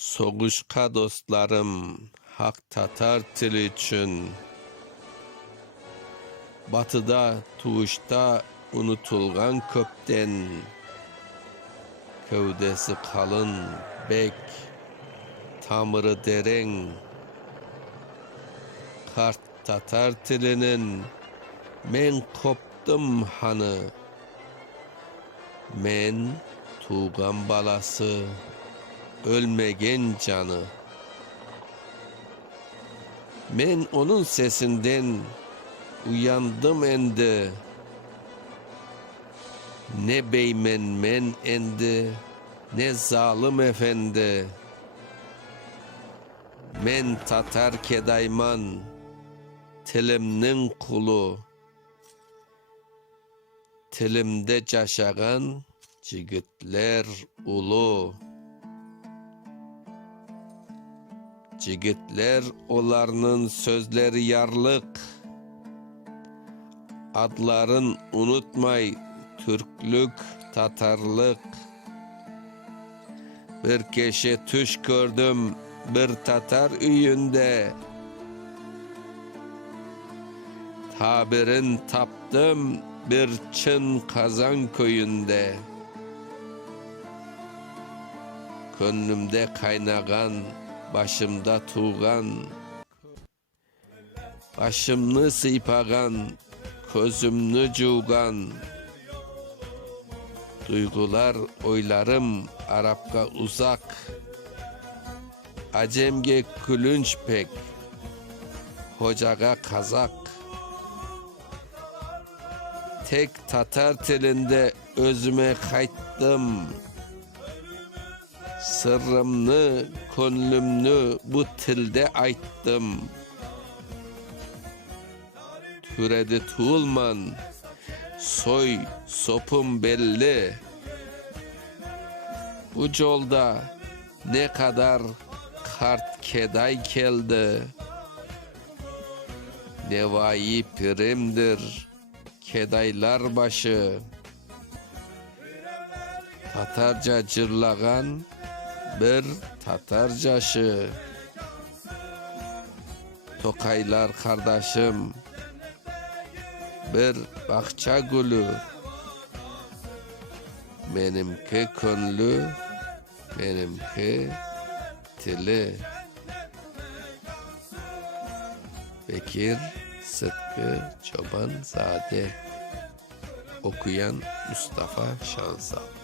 Soğuşka dostlarım, hak Tatar tili için. Batıda, tuğuşta unutulgan köpten. Kövdesi kalın, bek, tamırı deren. Kart Tatar tilinin, men koptum hanı. Men, tuğgan balası, ölmegen canı. Men onun sesinden uyandım endi. Ne beymen men endi, ne zalim efendi. Men Tatar kedayman, tilimnin kulu. Tilimde caşagan jigitler ulu. Jigitler olarının sözleri yarlık. Adların unutmay, Türklük, Tatarlık. Bir keşe tuş gördüm bir Tatar üyünde. Tabirin taptım bir çın Kazan köyünde. Gönlümde kaynagan, başımda tuğan. Başımны sıypagan, közümnü cuğgan. Duygular, oylarım Arapka uzak. Acemge külünç pek, hocaga kazak. Tek Tatar tilinde özüme kayttım. Sırrımны, könlümnü bu tilde ayttım. Türedi tuğulman, soy sopum belli. Bu yolda ne kadar kart keday keldi. Nevai pirimdir kedaylar başı. Tatarca cırlagan bir Tatarcaşı. Tokaylar kardeşim, bir bakça gülü. Benimki könlü, benimki tili. Bekir Sıtkı Çobanzade. Okuyan Mustafa Şansal.